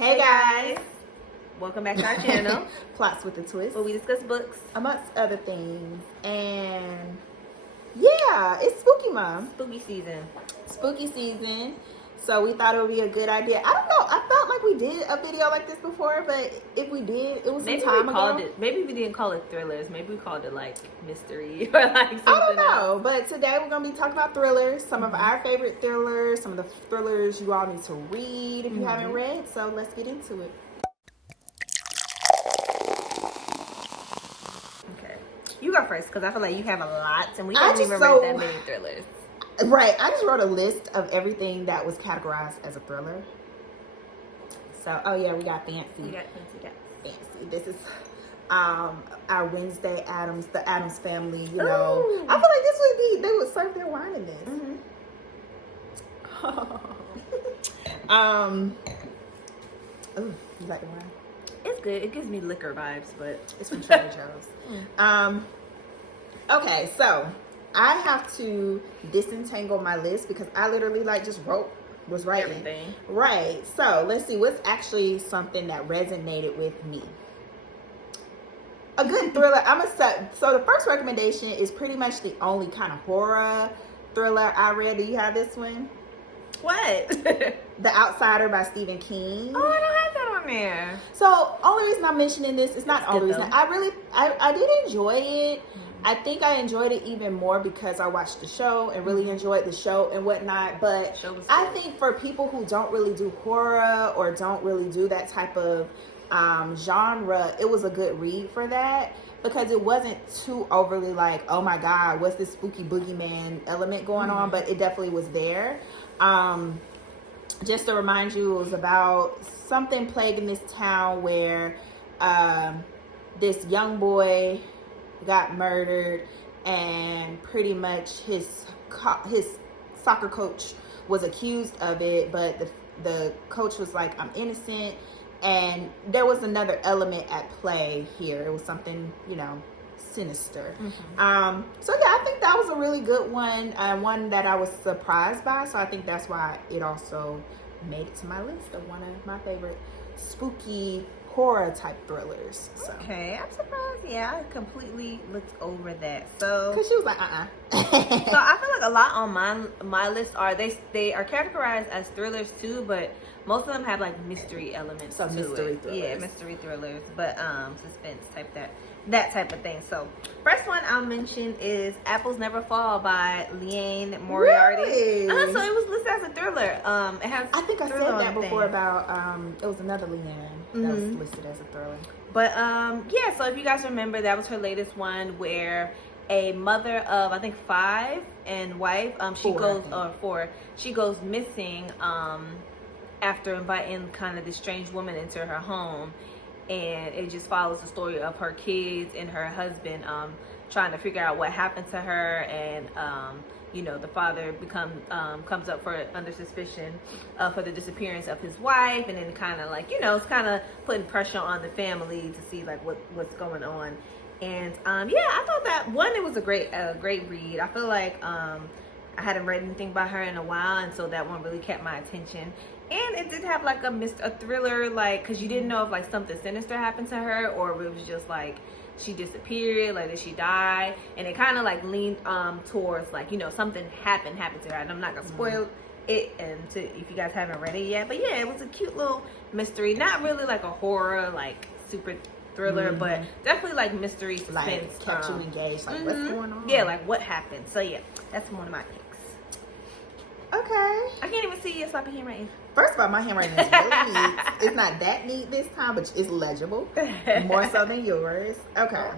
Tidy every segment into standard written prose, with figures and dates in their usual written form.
Hey guys! Welcome back to our channel. Plots with a Twist. Where we discuss books. Amongst other things. And yeah, it's spooky month. Spooky season. Spooky season. So we thought it would be a good idea. I don't know. I felt like we did a video like this before, but if we did, it was Maybe some time we called ago. it. Maybe we didn't call it thrillers. Maybe we called it like mystery or like something I don't know. else. But today we're going to be talking about thrillers. Some of Mm-hmm. our favorite thrillers. Some of the thrillers you all need to read if you haven't Mm-hmm. read. So let's get into it. Okay. You go first because I feel like you have a lot and we I haven't just even so- read that many thrillers. Right. I just wrote a list of everything that was categorized as a thriller. So, oh yeah, we got Fancy. We got fancy guys. Fancy. This is our Wednesday Addams, the Addams family, you know. Ooh. I feel like this would be, they would serve their wine in this. Mm-hmm. Ooh, you like the wine? It's good. It gives me liquor vibes, but It's from Trader Joe's. Okay, so I have to disentangle my list because I literally like just was writing. everything. Right. So let's see what's actually something that resonated with me. A good thriller. So the first recommendation is pretty much the only kind of horror thriller I read. Do you have this one? What? The Outsider by Stephen King. Oh, I don't have that on there. So only reason I'm mentioning this, it's not the only good, reason. though. I did enjoy it. I think I enjoyed it even more because I watched the show and really enjoyed the show and whatnot. But Show was I good. think for people who don't really do horror or don't really do that type of genre, it was a good read for that because it wasn't too overly like, oh my God, what's this spooky boogeyman element going on? But it definitely was there. Just to remind you, it was about something plaguing this town where this young boy got murdered, and pretty much his soccer coach was accused of it, but the coach was like, I'm innocent. And there was another element at play here. It was something, sinister. So yeah, I think that was a really good one, one that I was surprised by. So I think that's why it also made it to my list of one of my favorite spooky horror type thrillers. So. Okay, I'm surprised. Yeah, I completely looked over that. So, Cause she was like, so I feel like a lot on my list are they are categorized as thrillers too, but most of them have like mystery elements. So to mystery it. thrillers. Yeah, mystery thrillers, but suspense type that type of thing. So first one I'll mention is Apples Never Fall by Liane Moriarty. Really? So it was listed as a thriller. It has. I think I said thriller on that the before thing. about it was another Liane that was listed as a thriller. But yeah, so if you guys remember, that was her latest one where a mother of I think 5 and wife she goes missing after inviting kind of this strange woman into her home, and it just follows the story of her kids and her husband trying to figure out what happened to her, and the father comes up under suspicion for the disappearance of his wife, and then kind of like, it's kind of putting pressure on the family to see like what's going on. And yeah, I thought that one, it was a great read. I feel like I hadn't read anything by her in a while, and so that one really kept my attention. And it did have like a thriller, like, because you didn't know if like something sinister happened to her or if it was just like she disappeared, like did she die? And it kind of like leaned towards like, something happened to her. And I'm not gonna spoil it if you guys haven't read it yet. But yeah, it was a cute little mystery. Not really like a horror, like super thriller, but definitely like mystery, suspense. Like kept you engaged, like what's going on? Yeah, like what happened. So yeah, that's one of my picks. Okay. I can't even see your sloppy handwriting. First of all, my handwriting is really neat. It's not that neat this time, but it's legible. More so than yours. Okay.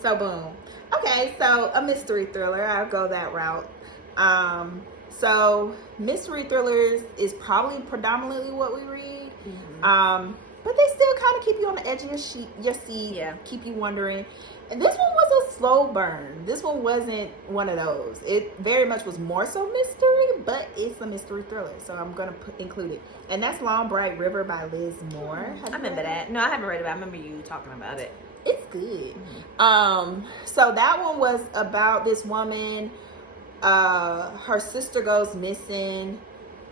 So, boom. Okay, so a mystery thriller. I'll go that route. So, mystery thrillers is probably predominantly what we read. But they still kind of keep you on the edge of your seat. Yeah. Keep you wondering. And this one was a slow burn. This one wasn't one of those. It very much was more so mystery, but it's a mystery thriller. So I'm going to include it. And that's Long Bright River by Liz Moore. I remember that. No, I haven't read it, but I remember you talking about it. It's good. So that one was about this woman. Her sister goes missing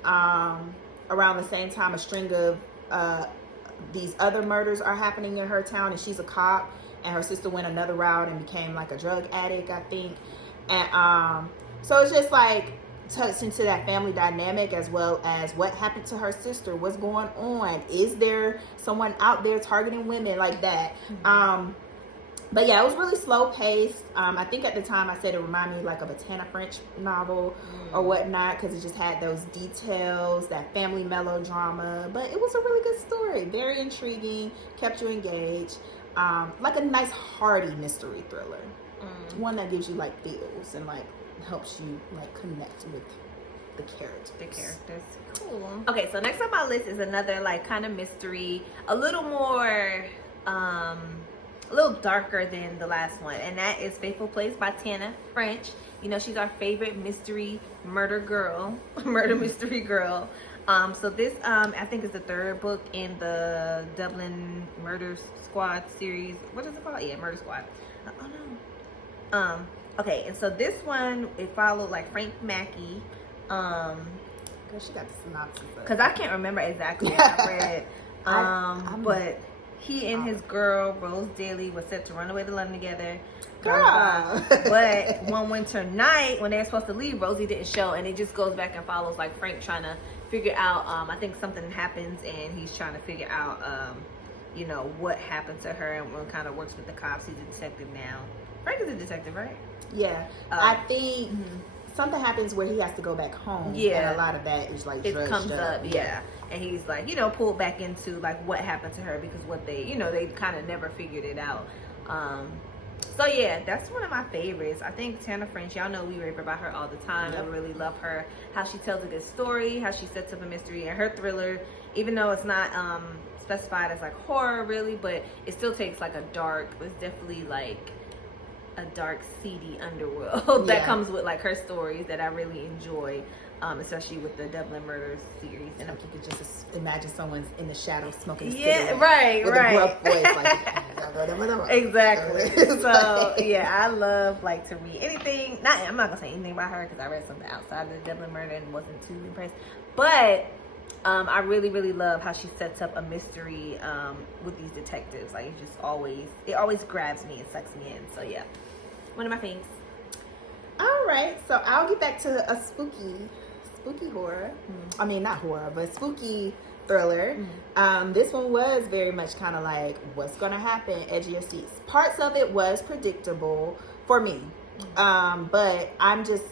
around the same time a string of these other murders are happening in her town, and she's a cop, and her sister went another route and became like a drug addict, I think. And so it's just like touched into that family dynamic, as well as what happened to her sister, what's going on, is there someone out there targeting women like that. But yeah, it was really slow paced. I think at the time I said it reminded me like of a TANA French novel or whatnot, because it just had those details, that family melodrama. But it was a really good story, very intriguing, kept you engaged, like a nice hearty mystery thriller, one that gives you like feels and like helps you like connect with the characters. Cool. Okay, so next on my list is another like kind of mystery, a little more a little darker than the last one, and that is Faithful Place by TANA French. You know, she's our favorite mystery murder mystery girl. So this I think is the third book in the Dublin Murder Squad series. What is it called? Yeah, Murder Squad. Oh no. Okay, and so this one, it followed like Frank Mackey. Girl, she got the synopsis. Cause I can't remember exactly what I read. But he and his girl Rose Daly were set to run away to London together. Girl. But one winter night when they were supposed to leave, Rosie didn't show, and it just goes back and follows like Frank trying to figure out. I think something happens, and he's trying to figure out, you know, what happened to her, and kind of works with the cops. He's a detective now. Frank is a detective, right? Yeah, I think something happens where he has to go back home. Yeah, and a lot of that is like it comes up. Yeah, and he's like, you know, pulled back into like what happened to her, because what they, you know, they kind of never figured it out. So yeah, that's one of my favorites. I think TANA French, y'all know we rave about her all the time. I really love her, how she tells a good story, how she sets up a mystery, and her thriller, even though it's not specified as like horror really, but it still takes like a dark, it's definitely like a dark, seedy underworld that comes with like her stories that I really enjoy, especially with the Dublin Murders series. And like you could just imagine someone's in the shadows smoking a cigarette, right, with a gruff voice, like exactly. So yeah, I love like to read anything. I'm not gonna say anything about her because I read something outside of the Dublin Murder and wasn't too impressed, but I really, really love how she sets up a mystery with these detectives. Like it always grabs me and sucks me in. So yeah, one of my faves. All right, so I'll get back to a spooky horror. I mean, not horror, but spooky thriller. This one was very much kind of like, what's gonna happen, edge of your seats. Parts of it was predictable for me, but I'm just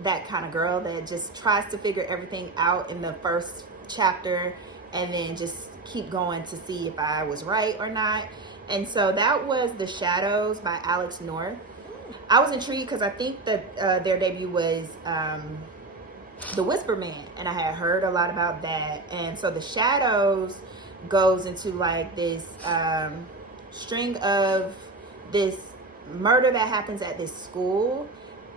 that kind of girl that just tries to figure everything out in the first chapter and then just keep going to see if I was right or not. And so that was The Shadows by Alex North. I was intrigued because I think that their debut was The Whisper Man, and I had heard a lot about that. And so The Shadows goes into like this string of this murder that happens at this school,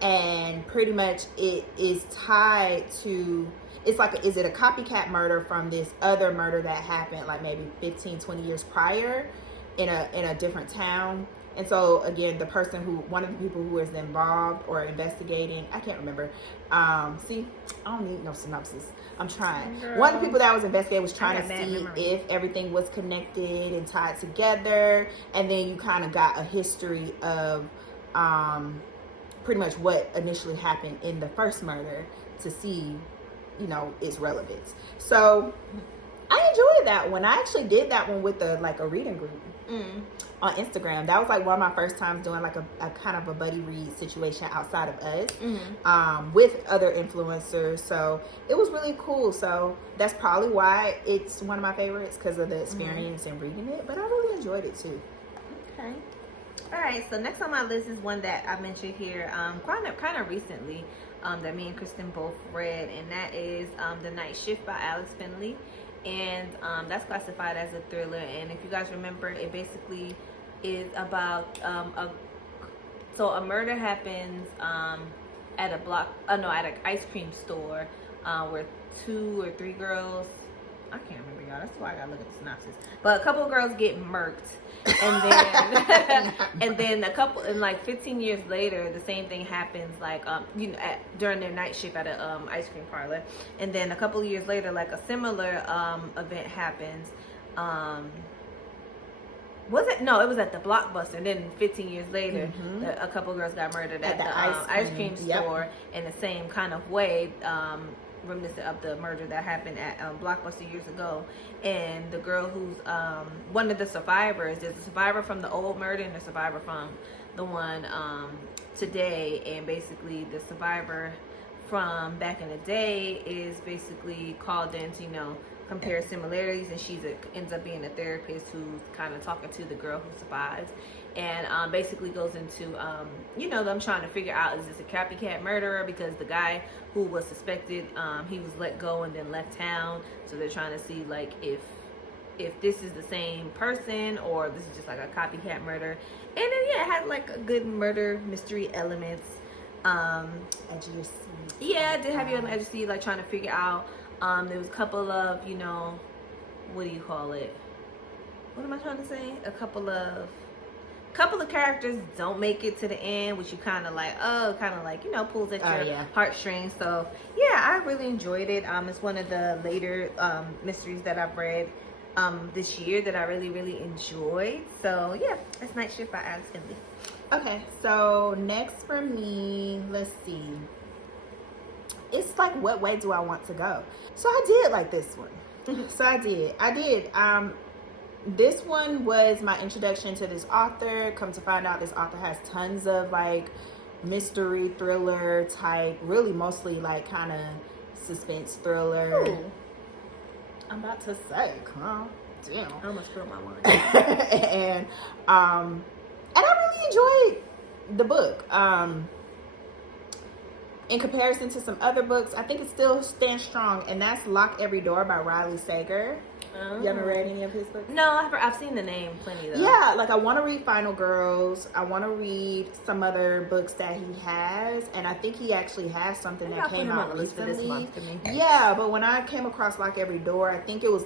and pretty much it is tied to, it's like, is it a copycat murder from this other murder that happened like maybe 15-20 years prior in a different town? And so again, one of the people who is involved or investigating, I can't remember. See, I don't need no synopsis. I'm trying. Girl. One of the people that was investigating was trying to see if everything was connected and tied together. And then you kind of got a history of pretty much what initially happened in the first murder to see, you know, its relevance. So I enjoyed that one. I actually did that one with a reading group on Instagram. That was like one of my first times doing like a kind of a buddy read situation outside of us, with other influencers. So it was really cool. So that's probably why it's one of my favorites, because of the experience in reading it. But I really enjoyed it too. Okay. All right. So next on my list is one that I mentioned here kind of recently, that me and Kristen both read, and that is The Night Shift by Alex Finley. And that's classified as a thriller. And if you guys remember, it basically is about a murder happens at an ice cream store where 2 or 3 girls, I can't remember, y'all, That's why I gotta look at the synopsis. But a couple of girls get murked. And then and then like 15 years later, the same thing happens, like during their night shift at a ice cream parlor. And then a couple of years later, like a similar event happens. Was it? No, it was at the Blockbuster. And then 15 years later, a couple of girls got murdered at the ice cream store in the same kind of way, reminiscent of the murder that happened at Blockbuster years ago. And the girl who's one of the survivors, there's a survivor from the old murder and a survivor from the one today. And basically the survivor from back in the day is basically called in to, compare similarities, and she ends up being a therapist who's kind of talking to the girl who survives, and basically goes into them trying to figure out, is this a copycat murderer, because the guy who was suspected, he was let go and then left town, so they're trying to see like if this is the same person or this is just like a copycat murder. And then it had like a good murder mystery elements. Edge of your seat. Yeah, it did have you on the edge of your seat, like trying to figure out. There was a couple of, what do you call it? What am I trying to say? A couple of characters don't make it to the end, which you kind of like, pulls at your heartstrings. So yeah, I really enjoyed it. It's one of the later mysteries that I've read this year that I really, really enjoyed. So yeah, that's Night Shift by Alex Finley. Okay, so next for me, let's see. It's like, what way do I want to go? So I did like this one. I did. This one was my introduction to this author. Come to find out, this author has tons of like mystery thriller type, really mostly like kind of suspense thriller. Ooh. I'm about to say, calm down. I almost spilled my wine. And I really enjoyed the book. In comparison to some other books, I think it still stands strong, and that's Lock Every Door by Riley Sager. You haven't read any of his books? No, I've seen the name plenty though. Yeah, like I want to read Final Girls. I want to read some other books that he has, and I think he actually has something that came out recently. This month to me. Yeah, but when I came across Lock Every Door, I think it was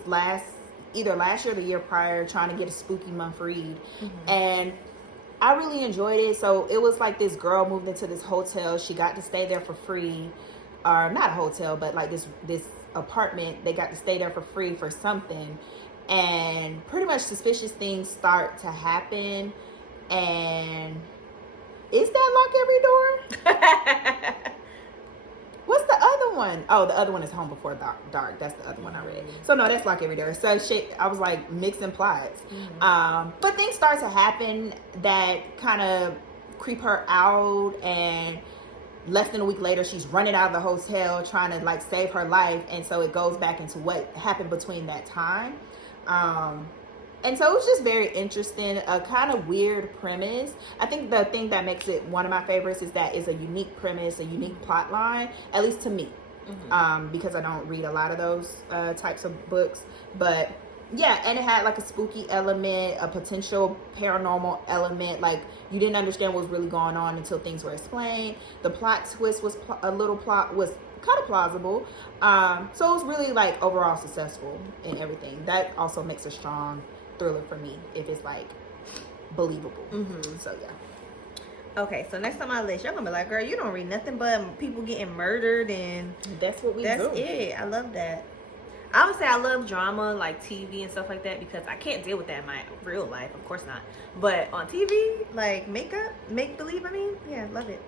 either last year or the year prior, trying to get a spooky month read, and I really enjoyed it. So it was like this girl moved into this hotel. She got to stay there for free, or not a hotel, but like this apartment. They got to stay there for free for something, and pretty much suspicious things start to happen. And is that Lock Every Door? What's the other one? Oh, the other one is Home Before Dark. That's the other one I read. So no, that's Lock Every Door. So I was like mixing plots. But things start to happen that kind of creep her out, and less than a week later, she's running out of the hotel trying to like save her life. And so it goes back into what happened between that time. And so it was just very interesting, a kind of weird premise. I think the thing that makes it one of my favorites is that it's a unique premise, a unique plot line, at least to me, because I don't read a lot of those types of books. But yeah, and it had like a spooky element, a potential paranormal element. Like you didn't understand what was really going on until things were explained. The plot twist was kind of plausible. So it was really like overall successful in everything. That also makes a strong thriller for me if it's like believable. So yeah. Okay, so next on my list, y'all gonna be like, girl, you don't read nothing but people getting murdered, and that's what we do. That's it. I love that. I would say I love drama, like TV and stuff like that, because I can't deal with that in my real life. Of course not. But on TV, like make believe, yeah, love it.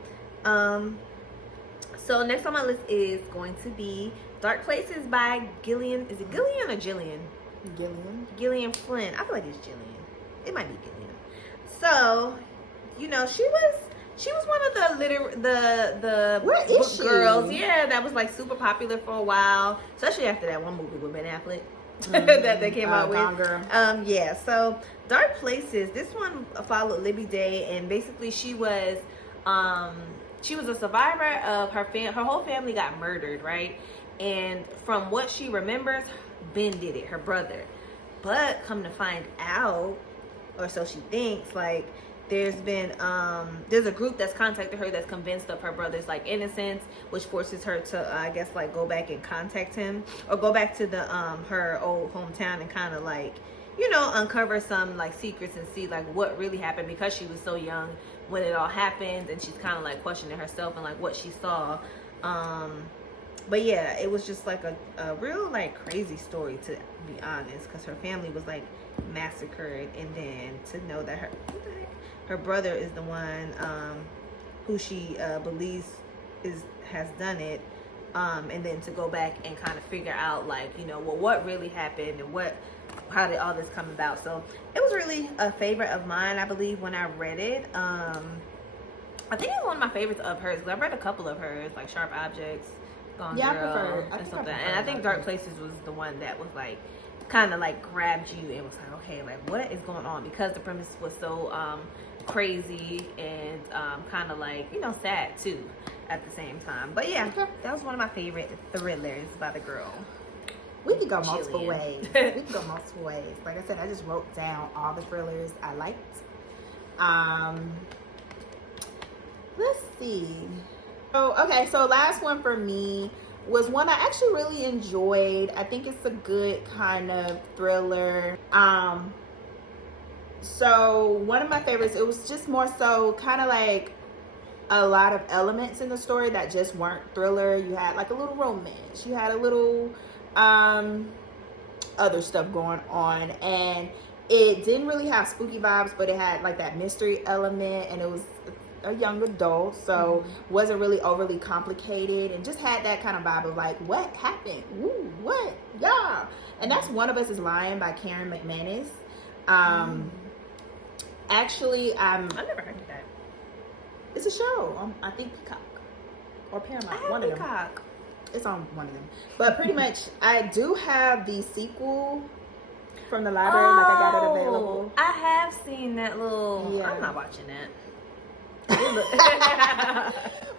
So next on my list is going to be Dark Places by Gillian. Is it Gillian or Jillian? Gillian Flynn. I feel like it's Jillian. It might be Gillian. So, she was one of the book girls. Yeah, that was like super popular for a while, especially after that one movie with Ben Affleck that they came out with. Gone Girl. Yeah. So Dark Places. This one followed Libby Day, and basically she was a survivor of her whole family got murdered, right? And from what she remembers, Ben did it, her brother. But come to find out, or so she thinks, like there's been there's a group that's contacted her that's convinced of her brother's like innocence, which forces her to I guess like go back and contact him, or go back to the her old hometown and kind of like, you know, uncover some like secrets and see like what really happened, because she was so young when it all happened, and she's kind of like questioning herself and like what she saw. But yeah, it was just like a real like crazy story, to be honest, because her family was like massacred, and then to know that her brother is the one who she believes has done it, and then to go back and kind of figure out like, you know, well, what really happened and how did all this come about. So it was really a favorite of mine, I believe, when I read it. I think it's one of my favorites of hers, because I've read a couple of hers, like Sharp Objects, Gone Girl, and something. And I think Dark Places was the one that was like kind of like grabbed you and was like, okay, like what is going on, because the premise was so crazy and kind of like, you know, sad too at the same time. But yeah, that was one of my favorite thrillers by the girl. We could go multiple ways. We could go multiple ways. Like I said, I just wrote down all the thrillers I liked. Let's see. Oh, okay. So last one for me was one I actually really enjoyed. I think it's a good kind of thriller. So one of my favorites, it was just more so kind of like a lot of elements in the story that just weren't thriller. You had like a little romance. You had a little other stuff going on, and it didn't really have spooky vibes, but it had like that mystery element, and it was a young adult, so wasn't really overly complicated, and just had that kind of vibe of like, what happened? Ooh, what? Yeah. And that's One of Us is Lying by Karen McManus. Actually, I've never heard of that. It's a show. I think Peacock or Paramount. One of them. Peacock. It's on one of them. But pretty much, I do have the sequel from the library. Like I got it available. I have seen that little. Yeah. I'm not watching that.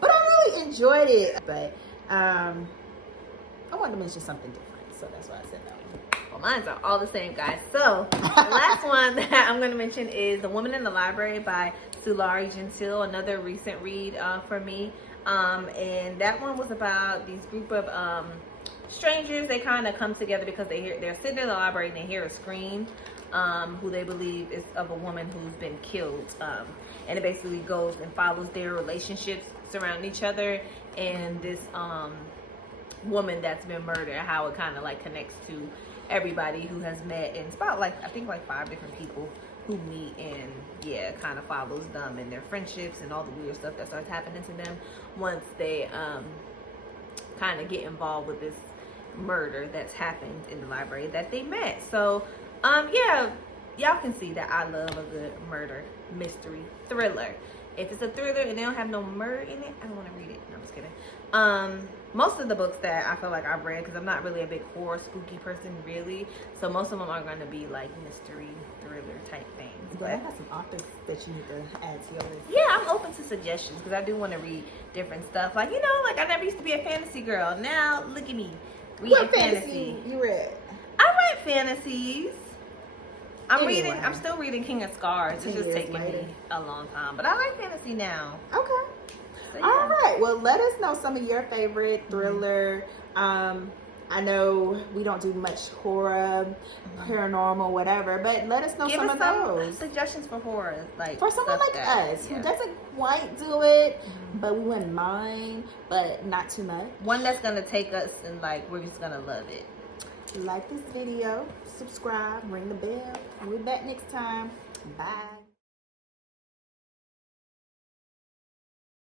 But I really enjoyed it. But I wanted to mention something different, so that's why I said that one. Well, mine are all the same, guys. So the last one that I'm going to mention is The Woman in the Library by Sulari Gentile, another recent read for me. And that one was about these group of strangers. They kind of come together because they're sitting in the library and they hear a scream, who they believe is of a woman who's been killed. And it basically goes and follows their relationships surrounding each other and this woman that's been murdered, how it kind of like connects to everybody who has met. And it's about like, I think like 5 different people who meet, and yeah, kind of follows them and their friendships and all the weird stuff that starts happening to them once they kind of get involved with this murder that's happened in the library that they met. So yeah, y'all can see that I love a good murder mystery thriller. If it's a thriller and they don't have no murder in it, I don't want to read it. No, I'm just kidding. Most of the books that I feel like I've read, because I'm not really a big horror spooky person really, so most of them are going to be like mystery thriller type things. But I got some authors that you need to add to your list. Yeah, I'm open to suggestions, because I do want to read different stuff. Like, you know, like I never used to be a fantasy girl. Now look at me reading What fantasy you read? I read fantasies. Anyway. I'm still reading King of Scars. It's just taking me a long time, but I like fantasy now. Okay. So, yeah. All right. Well, let us know some of your favorite thriller. I know we don't do much horror, paranormal, whatever, but let us know some of those suggestions for horror, like for someone like us who doesn't quite do it, but we wouldn't mind, but not too much. One that's gonna take us and like we're just gonna love it. Like this video, subscribe, ring the bell. We'll be back next time. Bye.